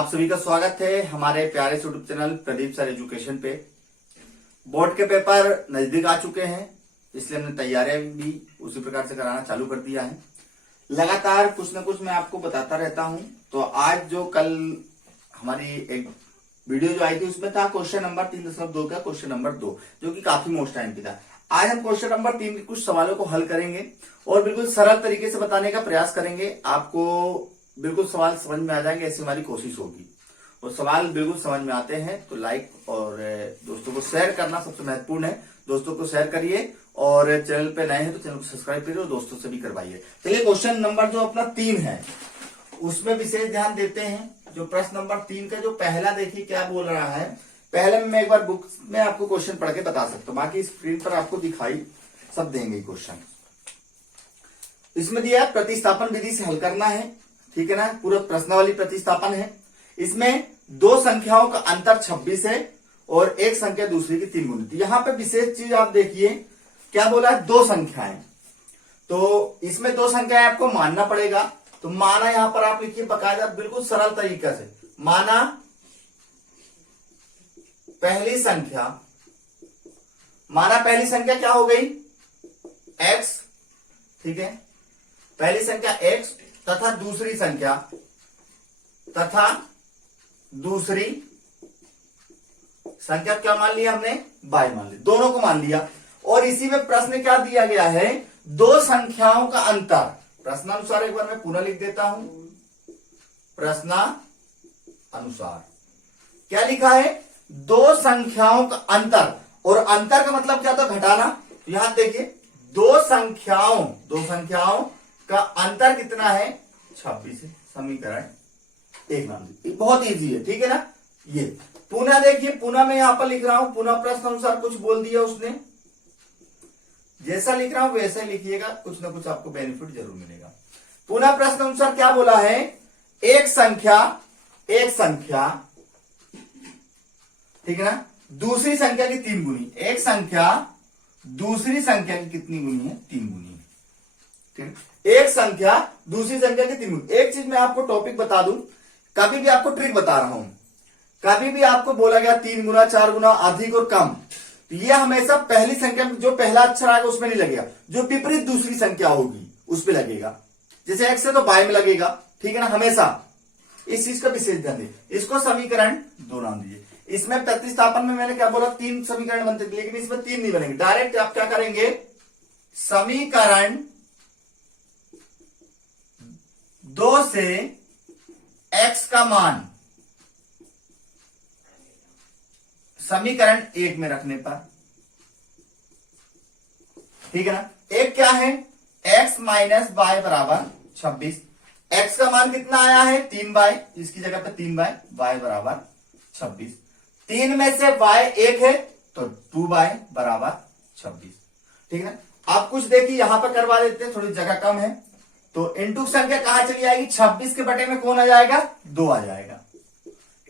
आप सभी का स्वागत है हमारे प्यारे YouTube channel Pradeep sir education पे। बोर्ड के पेपर नजदीक आ चुके हैं, इसलिए हमने तैयारियां भी उसी प्रकार से कराना चालू कर दिया है। लगातार कुछ न कुछ मैं आपको बताता रहता हूं। तो आज जो कल हमारी एक वीडियो जो आई थी उसमें था क्वेश्चन नंबर 3.2 का क्वेश्चन नंबर 2, जो कि काफी मोस्ट टाइम की था। आज हम क्वेश्चन नंबर 3 के कुछ सवालों को हल करेंगे और बिल्कुल सरल तरीके से बताने का प्रयास करेंगे। आपको बिल्कुल सवाल समझ में आ जाएंगे, ऐसी हमारी कोशिश होगी। और सवाल बिल्कुल समझ में आते हैं तो लाइक और दोस्तों को शेयर करना सबसे महत्वपूर्ण है। दोस्तों को शेयर करिए और चैनल पे नए हैं तो चैनल को सब्सक्राइब करिए और दोस्तों से भी करवाइए। चलिए क्वेश्चन नंबर जो अपना 3 है उसमें विशेष ध्यान देते हैं। जो प्रश्न नंबर 3 का जो पहला देखिए क्या बोल रहा है। पहले मैं एक बार बुक में आपको क्वेश्चन पढ़ के बता सकता हूं, बाकी स्क्रीन पर आपको दिखाई सब देंगे क्वेश्चन। इसमें दिया प्रतिस्थापन विधि से हल करना है, ठीक है ना। पूरा प्रश्नावली प्रतिस्थापन है। इसमें दो संख्याओं का अंतर 26 है और एक संख्या दूसरी की 3 गुनी। यहां पे विशेष चीज आप देखिए क्या बोला है, दो संख्याएं। तो इसमें दो संख्याएं आपको मानना पड़ेगा। तो माना यहां पर आप लिखिए बकायदा बिल्कुल सरल तरीका से। माना पहली संख्या क्या हो गई, x, ठीक है। पहली संख्या x तथा दूसरी संख्या क्या मान लिया हमने, y मान लिया, दोनों को मान लिया। और इसी में प्रश्न क्या दिया गया है, दो संख्याओं का अंतर। प्रश्नानुसार एक बार मैं पुनः लिख देता हूं। प्रश्नानुसार क्या लिखा है, दो संख्याओं का अंतर। और अंतर का मतलब क्या था, घटाना। तो यहां देखिए दो संख्याओं का अंतर कितना है, 26 है। समीकरण 1 नाम दीजिए, बहुत इजी है, ठीक है ना। ये पुनः देखिए, पुनः मैं यहां पर लिख रहा हूं, पुनः प्रश्न अनुसार कुछ बोल दिया उसने। जैसा लिख रहा हूं वैसा ही लिखिएगा, कुछ ना कुछ आपको बेनिफिट जरूर मिलेगा। पुनः प्रश्न अनुसार क्या बोला है, एक संख्या, ठीक है ना, दूसरी संख्या की 3 गुनी। एक संख्या दूसरी संख्या की कितनी गुनी है, 3 गुनी है, ठीक। एक संख्या दूसरी संख्या की 3 गुनी। एक चीज मैं आपको टॉपिक बता दूं, कभी भी आपको ट्रिक बता रहा हूं, कभी भी आपको बोला गया 3 गुना 4 गुना अधिक और कम, तो यह हमेशा पहली संख्या में जो पहला अक्षर आएगा उसमें नहीं लगेगा, जो विपरीत दूसरी संख्या होगी उस पर लगेगा। जैसे x है तो y में लगेगा, ठीक है ना। हमेशा इस चीज का विशेष ध्यान दें। इसको समीकरण 2 नाम दीजिए। इसमें प्रतिस्थापन में मैंने क्या बोला, 3 समीकरण बनते थे, लेकिन इसमें 3 नहीं बनेंगे। डायरेक्ट आप क्या करेंगे, समीकरण 2 से x का मान समीकरण 1 में रखने पर, ठीक है ना। एक क्या है, x माइनस y बराबर 26। x का मान कितना आया है, 3y, इसकी जगह पे 3y, y बराबर 26। 3 में से y 1 है तो 2y बराबर 26, ठीक है ना। आप कुछ देखिए यहां पर करवा देते हैं, थोड़ी जगह कम है तो इंटू संख्या कहां चली जाएगी, 26 के बटे में कौन आ जाएगा, 2 आ जाएगा।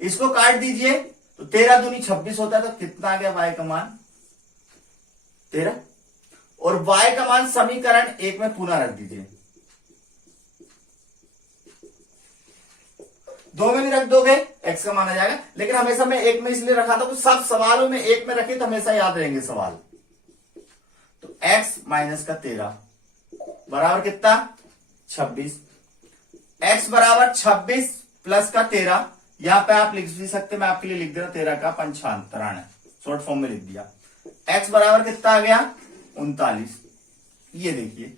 इसको काट दीजिए तो 13 दूनी 26 होता है, तो कितना आ गया y का मान, 13। और y का मान समीकरण 1 में पुनः रख दीजिए। 2 में भी रख दोगे x का मान आ जाएगा, लेकिन हमेशा मैं 1 में इसलिए रखा था कि सब सवालों में 1 में रखे तो हमेशा याद रहेंगे सवाल। तो x माइनस का 13 बराबर कितना, 26। x बराबर 26 प्लस का 13, यहां पे आप लिख भी सकते, मैं आपके लिए लिख दे रहा 13 का 95, शॉर्ट फॉर्म में लिख दिया। x बराबर कितना आ गया, 39। ये देखिए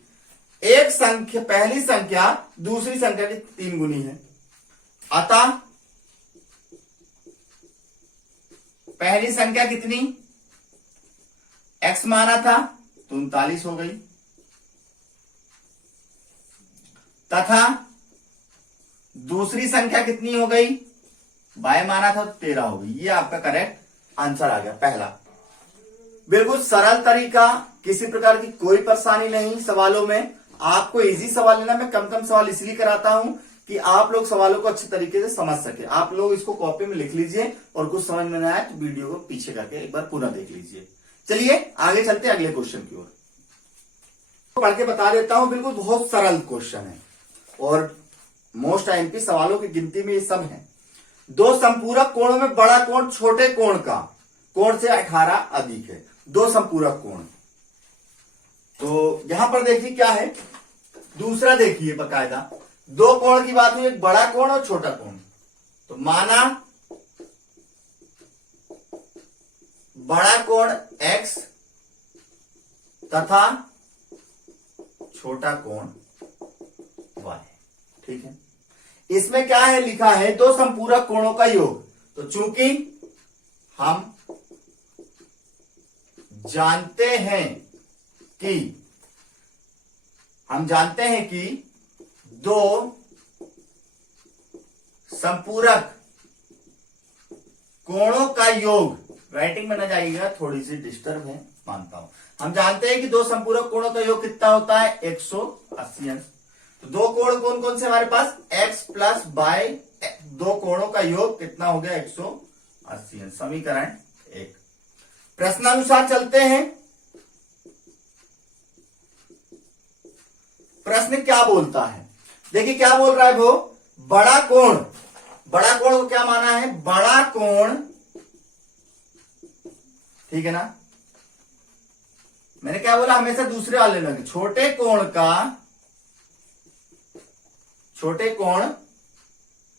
एक संख्या, पहली संख्या दूसरी संख्या की 3 गुनी है, अतः पहली संख्या कितनी, x माना था तो 39 हो गई, तथा दूसरी संख्या कितनी हो गई, y माना था तो 13 हो गई। ये आपका करेक्ट आंसर आ गया पहला। बिल्कुल सरल तरीका, किसी प्रकार की कोई परेशानी नहीं सवालों में। आपको इजी सवाल लेना, मैं कम सवाल इसलिए कराता हूं कि आप लोग सवालों को अच्छे तरीके से समझ सके। आप लोग इसको कॉपी में लिख लीजिए और कुछ समझ में ना आए तो वीडियो को पीछे करके एक बार पूरा देख लीजिए। चलिए आगे चलते हैं अगले क्वेश्चन की ओर। पढ़ के बता देता हूं, बिल्कुल बहुत सरल क्वेश्चन है और मोस्ट आईएमपी सवालों की गिनती में ये सब है। दो संपूरक कोणों में बड़ा कोण छोटे कोण का कोण से 18 अधिक है। दो संपूरक कोण, तो यहां पर देखिए क्या है, दूसरा देखिए बकायदा, दो कोण की बात हुई, एक बड़ा कोण और छोटा कोण। तो माना बड़ा कोण x तथा छोटा कोण y, ठीक है। इसमें क्या है लिखा है, दो संपूरक कोणों का योग। तो चूंकि हम जानते हैं कि दो संपूरक कोणों का योग, राइटिंग में न जाइएगा, थोड़ी सी डिस्टर्ब है मानता हूं। हम जानते हैं कि दो संपूरक कोणों का योग कितना होता है, 180 अंश। तो दो कोण कौन कौन से हमारे पास, x प्लस बाय, दो कोणों का योग कितना हो गया, 180 अंश। समीकरण 1। प्रश्नानुसार चलते हैं। प्रश्न क्या बोलता है, देखिए क्या बोल रहा है वो, बड़ा कोण को क्या माना है, बड़ा कोण, ठीक है ना। मैंने क्या बोला, हमेशा दूसरे वाले लगे, छोटे कोण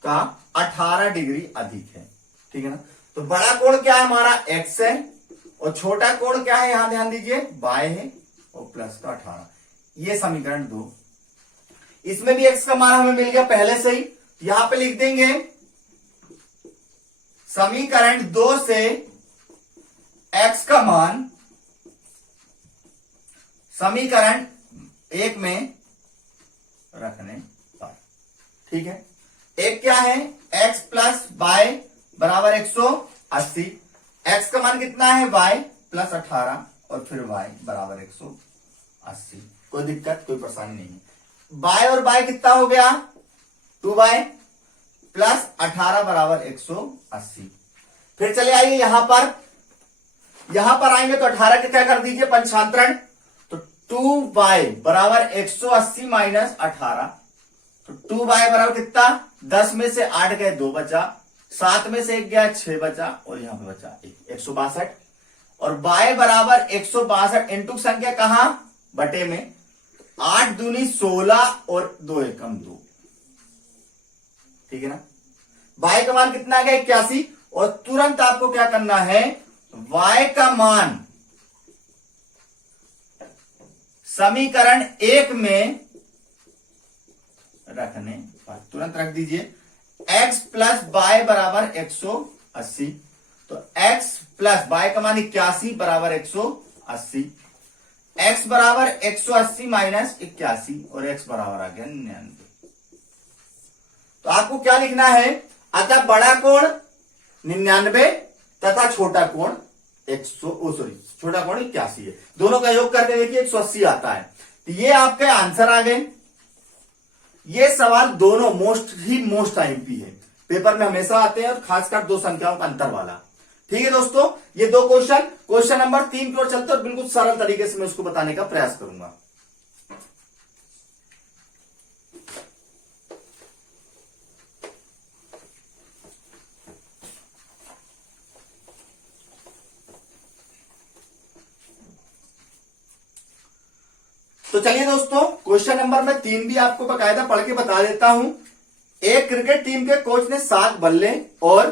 का 18 डिग्री अधिक है, ठीक है ना। तो बड़ा कोण क्या है हमारा, x है, और छोटा कोण क्या है, यहां ध्यान दीजिए, y है, और प्लस का 18। ये समीकरण 2। इसमें भी x का मान हमें मिल गया पहले से ही, यहां पे लिख देंगे समीकरण 2 से x का मान समीकरण 1 में रखने पर, ठीक है। एक क्या है, x प्लस y बराबर 180, x का मान कितना है, y प्लस 18, और फिर y बराबर 180। कोई दिक्कत, कोई परेशानी नहीं है। y और y कितना हो गया, 2y प्लस 18 बराबर 180। फिर चले आइए यहां पर आएंगे तो 18 के क्या कर दीजिए, पंचांतरण। तो 2y बराबर 180 माइनस 18, तो 2y बराबर कितना, 10 में से 8 गए 2 बचा, 7 में से 1 गया 6 बचा, और यहां पे बचा 162। और y बराबर 162 इंटू संख्या कहां, बटे में, 8 दूनी 16 और 2 एकम 2, ठीक है ना। y का मान कितना आ गया, 81। और तुरंत आपको क्या करना है, y का मान समीकरण 1 में रखने पर, तुरंत रख दीजिए, x प्लस y बराबर 180। तो x प्लस y का मान 81 बराबर 180, x बराबर 180 माइनस 81, और x बराबर आ गया 99। तो आपको क्या लिखना है, अतः बड़ा कोण 99 तथा छोटा कोण छोटा कोण 81 है। दोनों का योग करके देखिए 180 आता है। तो ये आपके आंसर आ गए। ये सवाल दोनों मोस्ट आईएमपी है, पेपर में हमेशा आते हैं, और खासकर दो संख्याओं का अंतर वाला, ठीक है दोस्तों। ये दो क्वेश्चन नंबर 3 की ओर चलते, और बिल्कुल सरल तरीके से मैं उसको बताने का प्रयास करूंगा। तो चलिए दोस्तों, क्वेश्चन नंबर में 3 भी आपको बकायदा पढ़ के बता देता हूं। एक क्रिकेट टीम के कोच ने 7 बल्ले और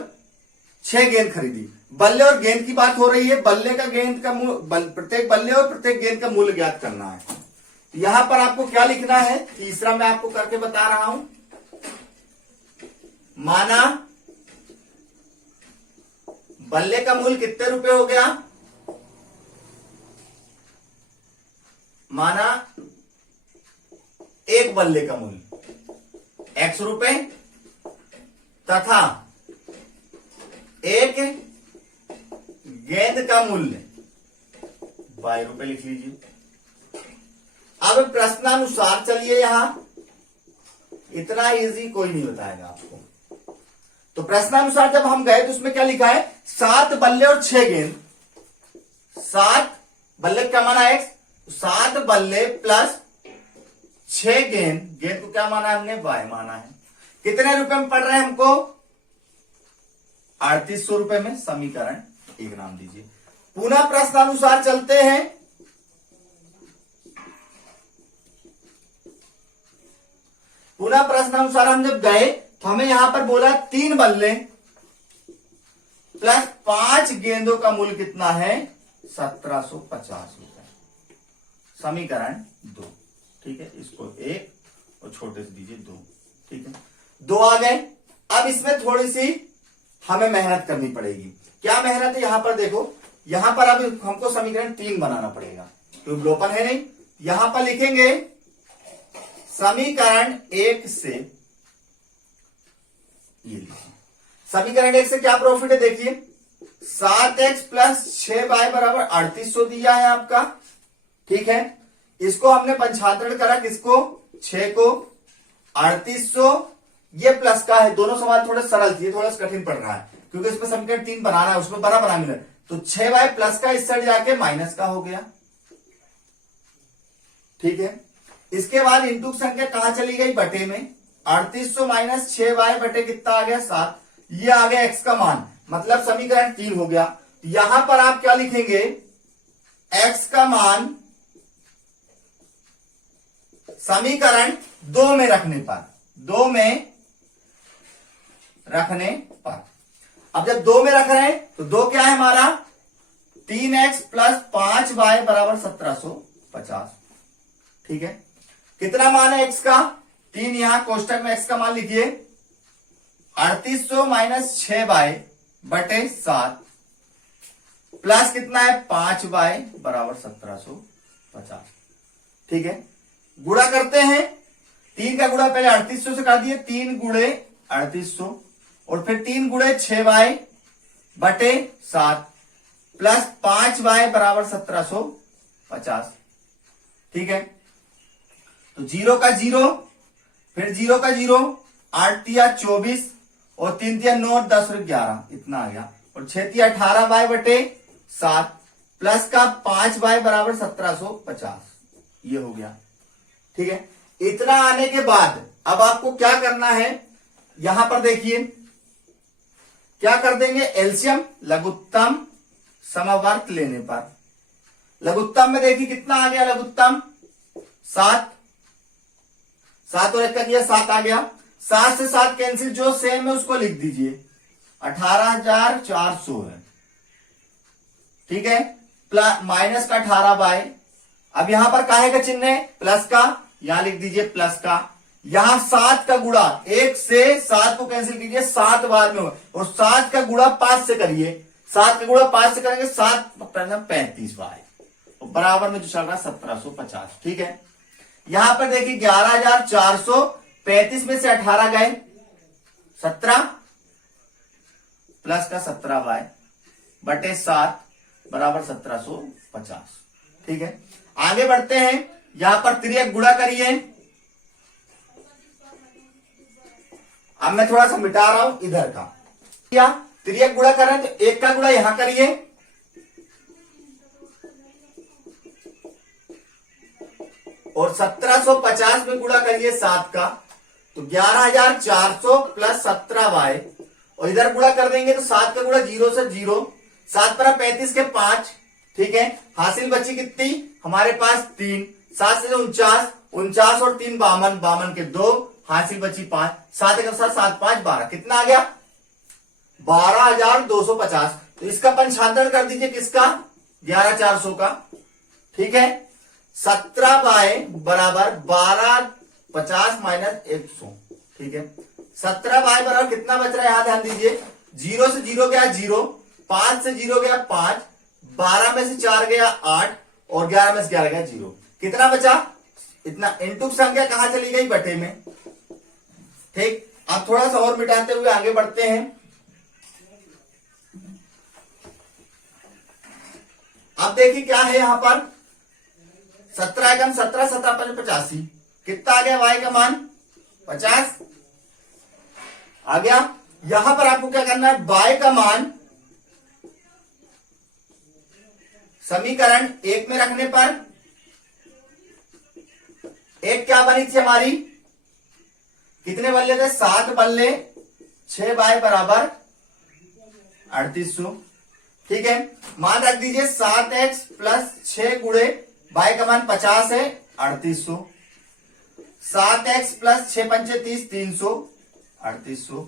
6 गेंद खरीदी। बल्ले और गेंद की बात हो रही है। बल्ले का गेंद का प्रत्येक बल्ले और प्रत्येक गेंद का मूल्य ज्ञात करना है। यहां पर आपको क्या लिखना है, तीसरा मैं आपको करके बता रहा हूं। माना बल्ले का मूल्य कितने रुपए हो गया, माना एक बल्ले का मूल्य x रुपए तथा एक गेंद का मूल्य y रुपए लिख लीजिए। अब प्रश्नानुसार चलिए, यहां इतना इजी कोई नहीं बताएगा आपको। तो प्रश्नानुसार जब हम गए तो उसमें क्या लिखा है, 7 बल्ले और 6 गेंद। 7 बल्ले क्या माना x, 7 बल्ले प्लस 6 गेंद, गेंद को क्या माना है हमने, y माना है। कितने रुपए में पड़ रहे हैं हमको, 3800 रुपए में समीकरण 1 नाम दीजिए। पुनः प्रश्नानुसार चलते हैं। पुनः प्रश्नानुसार हम जब गए तो हमें यहां पर बोला 3 बल्ले प्लस 5 गेंदों का मूल्य कितना है 1750 रुपए, समीकरण 2। ठीक है, इसको 1 और छोटे से दीजिए 2। ठीक है, 2 आ गए। अब इसमें थोड़ी सी हमें मेहनत करनी पड़ेगी। क्या मेहनत है, यहां पर देखो, यहां पर अब हमको समीकरण 3 बनाना पड़ेगा क्योंकि विलोपन है नहीं। यहां पर लिखेंगे समीकरण 1 से, ये लिखिए समीकरण 1 से क्या प्रॉफिट है, देखिए 7x प्लस 6y बराबर 3800 दिया है आपका। ठीक है, इसको हमने पंचांतरण करा, किसको, 6 को, 3800 ये प्लस का है। दोनों सवाल थोड़े सरल थे, थोड़ा कठिन पड़ रहा है क्योंकि इसमें समीकरण 3 बनाना है, उसमें बना मिला। तो 6y प्लस का इस साइड जाके माइनस का हो गया। ठीक है, इसके बाद इंटू संख्या कहां चली गई, बटे में। 3800 माइनस 6y बटे कितना आ गया 7, ये आ गया x का मान, मतलब समीकरण 3 हो गया। यहां पर आप क्या लिखेंगे, x का मान समीकरण 2 में रखने पर, 2 में रखने पर। अब जब 2 में रख रहे हैं तो 2 क्या है हमारा, 3x प्लस 5y बराबर 1750। ठीक है, कितना मान है x का, 3, यहां कोष्टक में x का मान लिखिए 3800 माइनस 6y बटे 7 प्लस कितना है 5y बराबर 1750। ठीक है, गुणा करते हैं, 3 का गुणा पहले 3800 से कर दिए, 3 गुणे 3800 और फिर 3 गुणे 6y बटे 7 प्लस 5y बराबर 1750। ठीक है, तो 0 का 0, फिर 0 का 0, 8 तिया 24 और 3 तिया 9, 10 और 11, इतना आ गया। और 6 तिया 18y बटे 7 प्लस का 5y बराबर 1750, ये हो गया। ठीक है, इतना आने के बाद अब आपको क्या करना है, यहां पर देखिए क्या कर देंगे, एलसीएम लघुत्तम समवर्त लेने पर। लघुत्तम में देखिए कितना आ गया, लघुत्तम 7, 7 और 1 का किया 7 आ गया। 7 से 7 कैंसिल, जो सेम है उसको लिख दीजिए, 18400 है। ठीक है, माइनस का 18y, अब यहां पर काहे का चिन्ह है, प्लस का, यहां लिख दीजिए प्लस का। यहां 7 का गुणा, 1 से 7 को कैंसिल कीजिए, 7 बाद में हो, और 7 का गुणा 5 से करिए, 7 का गुणा 5 से करेंगे 7 35y, और बराबर में जो चल रहा है 1750। ठीक है, यहां पर देखिए 11435 में से 18 गए, 17 प्लस का 17y बटे 7 बराबर 1750। ठीक है, आगे बढ़ते हैं, यहां पर तिर्यक गुणा करिए। अब मैं थोड़ा सा मिटा रहा हूं इधर का, या तिर्यक गुणा कर रहे हैं तो 1 का गुणा यहां करिए, और 1750 में गुणा करिए 7 का, तो 11400 प्लस 17y, और इधर गुणा कर देंगे तो 7 का गुणा 0 से 0, 7 पर 35 के 5। ठीक है, हासिल बची कितनी हमारे पास 3, 7 से 49, 49 और 3 52, 52 के 2, हासिल बची 5, 7 एक 7, 7 5 12, कितना आ गया 12250। तो इसका पंचांतरण कर दीजिए, किसका, 11400 का। ठीक है, 17y बराबर 1250 माइनस 100। ठीक है, 17y बराबर कितना बच रहा है, यहां ध्यान दीजिए, 0 से 0 गया 0, 5 से 0 गया 5, 12 में से 4 गया 8, और 11 में से 11 गया 0, कितना बचा इतना। इंटू संख्या कहां चली गई, बटे में। ठीक, अब थोड़ा सा और मिटाते हुए आगे बढ़ते हैं। अब देखिए क्या है यहां पर, 17 एकम 17, 17 5 85, कितना आ गया y का मान 50 आ गया। यहां पर आपको क्या करना है, y का मान समीकरण 1 में रखने पर, एक क्या बनी थी हमारी, कितने बल्ले थे, 7 बल्ले, 6y बराबर 3800। ठीक है, मान रख दीजिए 7x प्लस 6 गुणे y का मान 50 है 3800। 7x प्लस 6 पंचे 30 300 3800।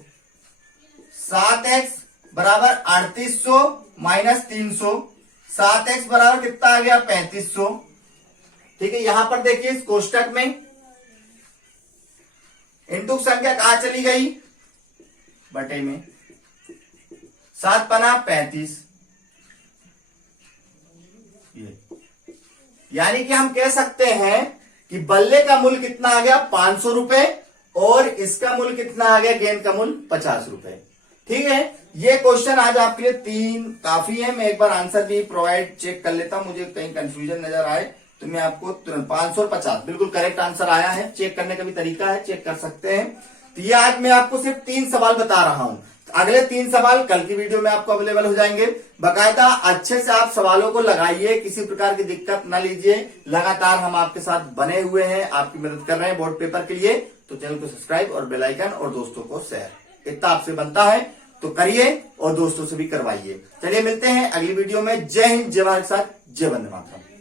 7x बराबर 3800 माइनस 300, 7x बराबर कितना आ गया 3500। ठीक है, यहां पर देखिए इस कोष्टक में इंटू संख्या कहां चली गई, बटे में, 7 पना 35। यानी कि हम कह सकते हैं कि बल्ले का मूल्य कितना आ गया 500 रुपए और इसका मूल्य कितना आ गया, गेंद का मूल्य 50 रुपए। ठीक है, ये क्वेश्चन आज आपके लिए 3 काफी है। मैं एक बार आंसर भी प्रोवाइड चेक कर लेता हूं, मुझे कहीं कंफ्यूजन नजर आए तो मैं आपको तुरंत 550 बिल्कुल करेक्ट आंसर आया है। चेक करने का भी तरीका है, चेक कर सकते हैं। तो ये आज मैं आपको सिर्फ 3 सवाल बता रहा हूं, अगले 3 सवाल कल की वीडियो में आपको अवेलेबल हो जाएंगे। बाकायदा अच्छे से आप सवालों को लगाइए, किसी प्रकार की दिक्कत ना लीजिए। लगातार हम आपके साथ बने हुए हैं, आपकी मदद कर रहे हैं बोर्ड पेपर के लिए। तो चैनल को सब्सक्राइब और बेल आइकन और दोस्तों को शेयर, इतना आपसे बनता है तो करिए और दोस्तों से भी करवाइए। चलिए मिलते हैं अगली वीडियो में। जय हिंद, जय भारत, जय वंदे मातरम।